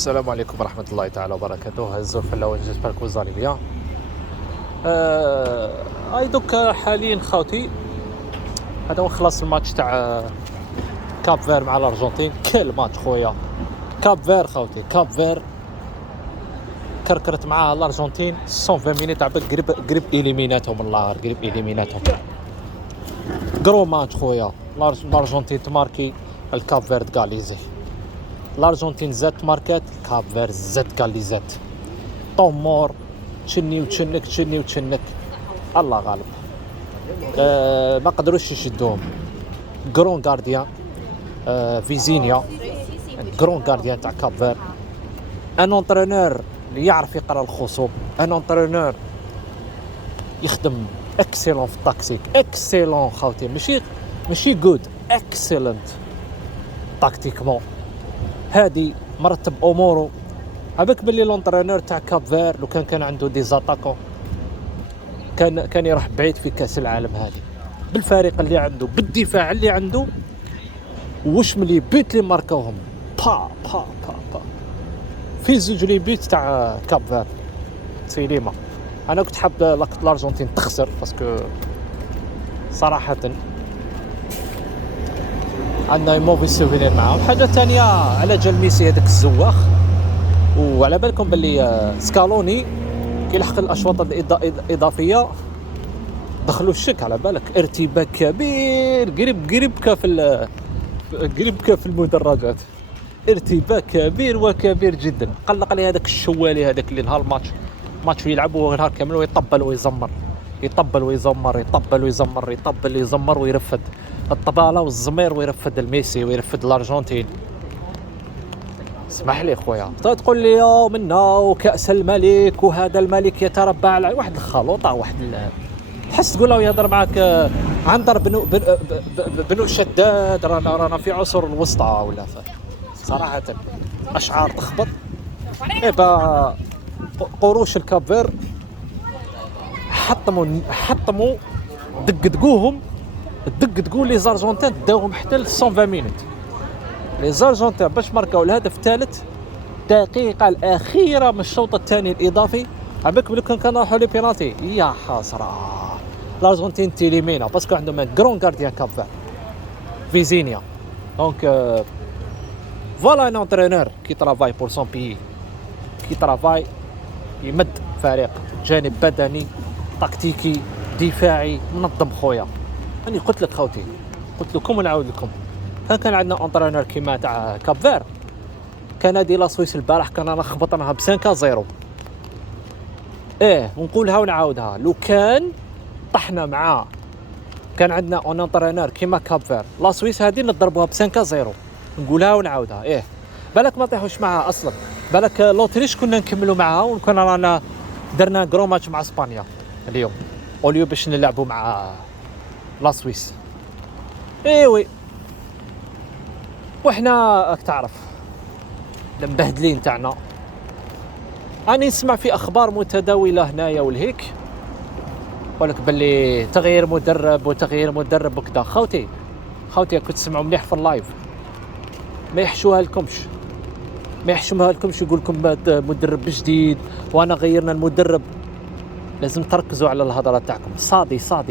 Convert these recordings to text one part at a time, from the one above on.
السلام عليكم ورحمة الله تعالى وبركاته. هزو الفلاوين، جيسبر كو زالي بيان. هاي دوك حاليا خاوتي، هذا هو خلاص الماتش تاع كاب فير مع الارجنتين. كل ماتش خويا، كاب فير خاوتي، كاب فير كركرت معاها الارجنتين 120 مينيت، عباك قريب اليميناتهم، الله قريب اليميناتهم. قرو ماتش خويا، الارجنتين تماركي، الكاب فير تقاليزي. الارجنتين زاد ماركات، كاب فير زاد قاليزات. طمور تشني وتشنك الله غالب. ما قدروش يشدوهم. جرون غارديان، فيزينيا، جرون غارديان تاع كاب فير. ان اونترينور اللي يعرف يقرا الخصوم، ان اونترينور يخدم اكسيلون في التاكتيك، اكسيلون خاوتي، ماشي جود، اكسيلنت تاكتيكمون. هادي مرتب اموره. عباك بلي لونترينور تاع كاب فير لو كان عنده دي زاتاكون كان يروح بعيد في كاس العالم هذه، بالفريق اللي عنده، بالدفاع اللي عنده، وش ملي بيت اللي ماركوهم با با با با في زوج لي بيت تاع كاب فير سيليما. انا كنت حاب الارجنتين تخسر باسكو صراحه عندنا موفي سوفينير معاهم. حاجه ثانيه على جال ميسي هذاك الزواخ، وعلى بالكم باللي سكالوني كيلحق الاشواط الاضافيه دخلوا الشك، على بالك ارتباك كبير، قريب في المدرجات، ارتباك كبير وكبير جدا. قلق عليه هذاك الشوالي هذاك اللي نهار ماتش يلعبوا نهار كامل ويطبل ويزمر، يطبل ويزمر، يطبل ويزمر، يطبل ويزمر ويرفد الطباله والزمير ويرفد الميسي ويرفد الارجنتين. اسمح لي خويا، تقول لي منا وكأس الملك وهذا الملك يتربع على واحد الخلوطه، واحد تحس تقول له يهضر معك عنتر بنو شداد، رانا في عصر الوسطى ولا صراحه اشعار تخبط. إبا قروش الكابفير حطموا دقدقوا لي زارجنتين، داوهم حتى ل 120 مينوت. لي زارجنتين باش ماركاو الهدف الثالث الدقيقه الاخيره من الشوط الثاني الاضافي. عباك بلي كان راحوا لي بينالتي، يا حسره. الارجنتين تيليمينا باسكو عندهم كرون غارديان كاب فير فيزينيا. دونك فوالا ان انترينور كي ترافاي بور سون بيي، كي ترافاي يمد فريق جانب بدني تكتيكي دفاعي منظم خويا. انا قلت لك خوتي، قلت لكم ونعاود لكم، كان عندنا انترينور كيما تاع كاب فير، كان هادي لا سويس البارح كان انا خبطناها ب 5-0. ونقولها ونعاودها، لو كان طحنا معاه كان عندنا اون انترينور كيما كاب فير، لا سويس هادي نضربوها ب 5-0. نقولها ونعاودها. بالك ما طيحوش معها اصلا، بالك لوتريش كنا نكملوا معها وكنا رانا درنا كرو ماتش مع اسبانيا اليوم اوليو باش نلعبوا مع لا سويس. وي وحنا راك تعرف المبهدلين تاعنا. اني نسمع في اخبار متداوله هنايا والهيك، ولك باللي تغيير مدرب وكذا. خوتي كنت تسمعوا مليح في اللايف، ما يحشوها لكمش يقول لكم مدرب جديد وانا غيرنا المدرب. لازم تركزوا على الهضره تاعكم.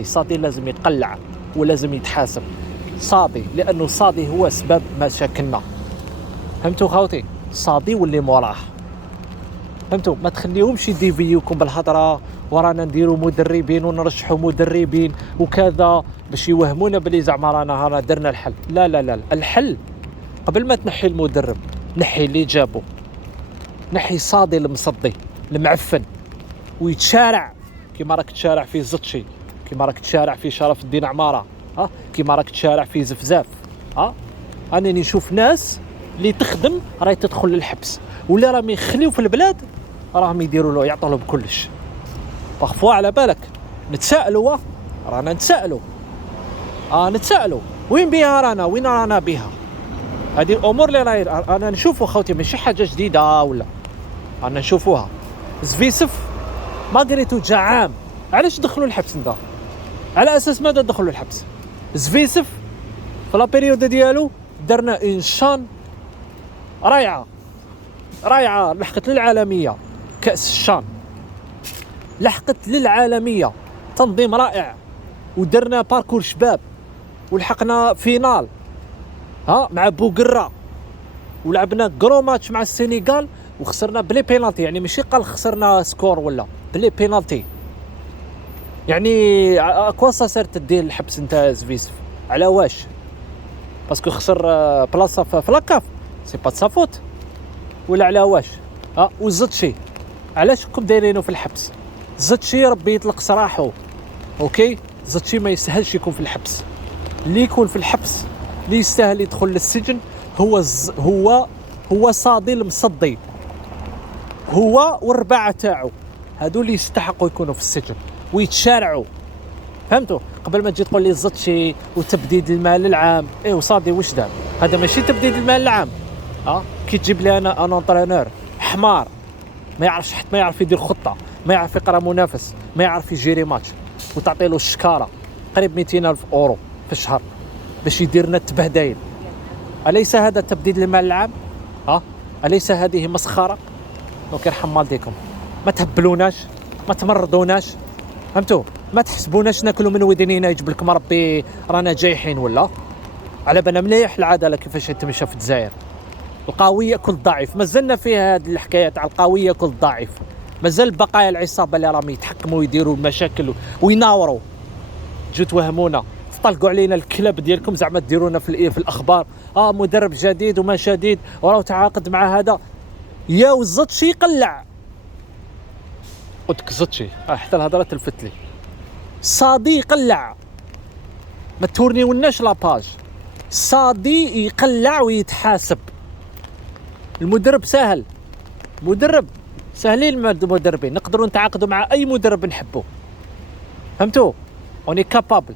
صادي لازم يقلع ولازم يتحاسب. صادي لانه صادي هو سبب مشاكلنا، فهمتوا خوتي؟ صادي واللي موراه، فهمتوا؟ ما تخليهمش يديفيوكم بالهضره ورانا نديروا مدربين ونرشحوا مدربين وكذا باش يوهمونا بلي زعما رانا درنا الحل. لا، الحل قبل ما تنحي المدرب نحي اللي جابه، نحي صادي المصدي المعفن ويتشارع كيما راك تشارع في زطشي، كيما راك تشارع في شرف الدين عماره، كيما راك تشارع في زفزاف. انا نشوف ناس اللي تخدم راهي تدخل للحبس، ولا راهم يخليو في البلاد راهم يديروا له يعطوا له بكلش. بارفوا على بالك نتسائلوا، رانا نتسائلوا وين رانا بها هذه الامور اللي راهي انا نشوفوا خوتي، ماشي حاجه جديده ولا انا نشوفوها. زفيسف ما قريتو جا عام، علاش دخلوا الحبس انت؟ على اساس ماذا دخلوا الحبس؟ زفيسف في لا بيريود ديالو درنا انشان رائعه، رائعه، لحقت للعالميه، كاس الشان لحقت للعالميه، تنظيم رائع، ودرنا باركور شباب، ولحقنا فينال مع بوغرا، ولعبنا كرو ماتش مع السنغال وخسرنا بلي بينالتي. يعني ماشي قال خسرنا سكور ولا بلي بينالتي. يعني اكوا صارت دير الحبس انت زفيس على واش؟ باسكو خسر بلاصه في لاكاف، سي با تصافوت ولا على واش؟ وزدشي علاش راكم دايرينه في الحبس؟ زدشي ربي يطلق سراحه، اوكي؟ زدشي ما يسهلش يكون في الحبس. اللي يكون في الحبس اللي يستاهل يدخل للسجن هو صادي المصدي، هو والرباعه تاعو، هادو اللي يستحقوا يكونوا في السجن ويتشارعوا. فهمتوا؟ قبل ما تجي تقول لي زدشي وتبديد المال العام، وصادي واش دار؟ هذا ماشي تبديد المال العام. كي تجيب لي انا انطرينور حمار ما يعرفش حتى ما يعرف يدير خطه، ما يعرف يقرا منافس، ما يعرف يجيري ماتش، وتعطي له الشكاره قريب 200,000 اورو في الشهر باش يدير لنا التبهدايل. اليس هذا تبديد المال العام؟ اليس هذه مسخره؟ دونك يرحم والديكم، ما تهبلوناش، ما تمرضوناش، فهمتوا؟ ما تحسبوناش ناكلوا من ودنينا يجيب لكم ربي رانا جايحين. ولا على بالنا مليح العداله كيفاش تمشى في الجزائر. القوي ياكل الضعيف، مازلنا فيها هذه الحكايه تاع القوي ياكل الضعيف، مازال بقايا العصابه اللي راهم يتحكموا ويديروا المشاكل ويناوروا. جيتوا توهمونا، تطلقوا علينا الكلاب ديالكم زعما ديرونا في الاخبار مدرب جديد وما شديد وراه تعاقد مع هذا. يا وزدشي قلع، قلت لك زدشي حتى الهضره تلفت لي. صادي قلع، ما تورنيوناش لاباج. صادي يقلع ويتحاسب. المدرب سهل، مدرب سهلين المدربين، نقدروا نتعاقدوا مع اي مدرب نحبه، فهمتوا؟ اوني كابابل.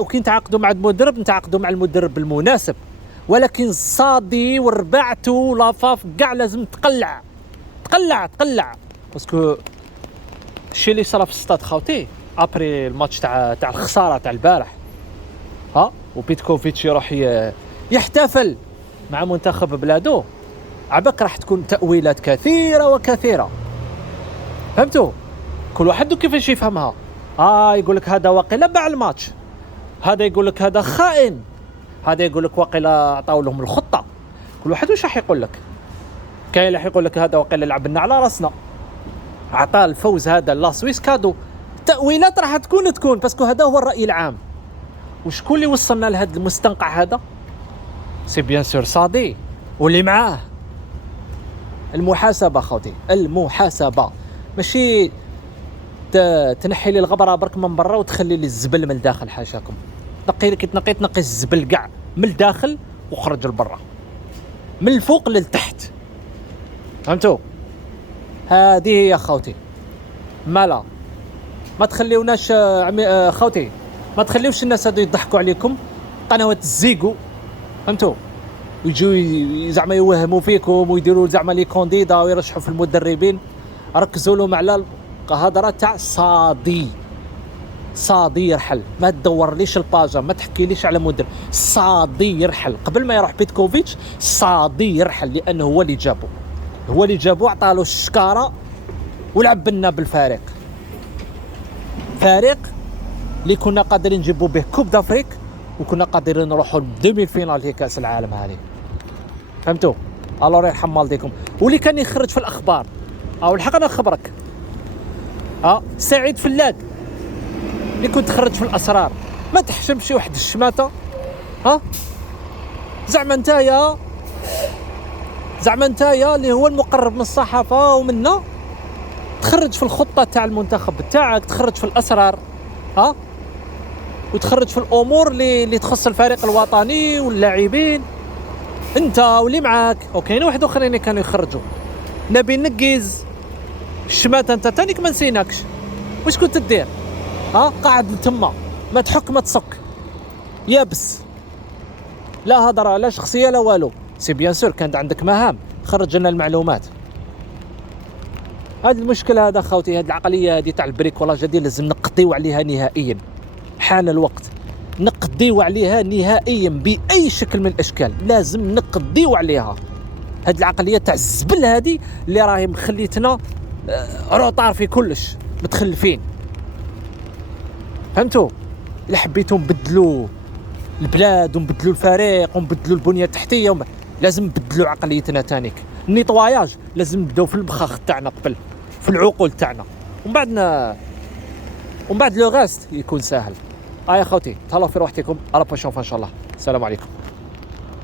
وكي نتعاقدوا مع المدرب نتعاقدوا مع المدرب المناسب، ولكن صادي وربعته لافاف كاع لازم تقلع باسكو الشيء اللي صرا في الستاد خاوتي ابري الماتش تاع الخساره تاع البارح، وبيتكوفيتش يروح يحتفل مع منتخب بلادو. عباك راح تكون تأويلات كثيرة وكثيرة، فهمتوا؟ كل واحد كيفاش يفهمها. يقول لك هذا واقيلا باع الماتش، هذا يقول لك هذا خائن، هذا يقول لك واقيلا عطاو لهم الخطة. كل واحد واش راح يقول لك؟ كاين اللي راح يقول لك هذا واقيلا لعبنا على راسنا، عطى الفوز هذا لا سويس كادو. التأويلات راح تكون باسكو هذا هو الرأي العام. وشكون اللي وصلنا لهذا المستنقع هذا؟ سي بيان سور صادي واللي معاه. المحاسبة خوتي، المحاسبة، ماشي تنحي لي الغبرة برك من برا وتخلي لي الزبل من الداخل. حاشاكم، تنقي الزبل كاع من الداخل وخرج لبرا، من الفوق للتحت، فهمتوا؟ هذه هي خوتي. ما تخليوناش خوتي، ما تخليوش الناس هادو يضحكوا عليكم، قنوات الزيغو، فهمتوا؟ ويجوا زعما يوهموا فيكم ويديروا زعما لي كونديدا ويرشحوا في المدربين. ركزوا لهم على الهضره تاع صادي يرحل. ما تدور ليش الباجا، ما تحكي ليش على مدرب. صادي يرحل قبل ما يروح بيتكوفيتش. صادي يرحل لانه هو اللي جابه، عطاله الشكاره ولعب لنا بالفريق، فريق اللي كنا قادرين نجيبوا به كوب دافريك، وكنا قادرين نروحوا لدومي فينال في كاس العالم هذه، فهمتوا؟ الله يرحم والديكم. واللي كان يخرج في الاخبار الحق انا نخبرك، سعيد فلاد اللي كنت تخرج في الاسرار، ما تحشمش شي واحد الشماته. زعما نتايا اللي هو المقرب من الصحافه ومنا تخرج في الخطه تاع المنتخب تاعك، تخرج في الاسرار، وتخرج في الامور اللي تخص الفريق الوطني واللاعبين، انت واللي معاك. وكاين واحد اخرين كانوا يخرجوا. نبي نقيز الشماته، انت تانيك ما نسيناكش. واش كنت تدير؟ قاعد تما ما تحك ما تصك، يابس، لا هضره لا شخصيه لا والو. سي بيان سور كانت عندك مهام، خرج لنا المعلومات. هذا المشكل هذا خوتي، هذه العقليه هذه تاع البريكولاج هذه لازم نقضيو عليها نهائيا. حان الوقت نقضيو عليها نهائيا بأي شكل من الأشكال، لازم نقضيو عليها. هاد العقليه تاع الزبل هادي اللي راهي مخليتنا روطار في كلش، متخلفين. فهمتوا؟ الا حبيتوا نبدلوا البلاد ونبدلوا الفريق ونبدلوا البنيه التحتيه لازم نبدلوا عقليتنا تانيك. النيطواياج لازم نبداو في المخاخ تاعنا قبل، في العقول تاعنا، ومن بعد لو غاست يكون ساهل. يا خوتي تهلاو في روحتكم، على بروشون ان شاء الله. السلام عليكم.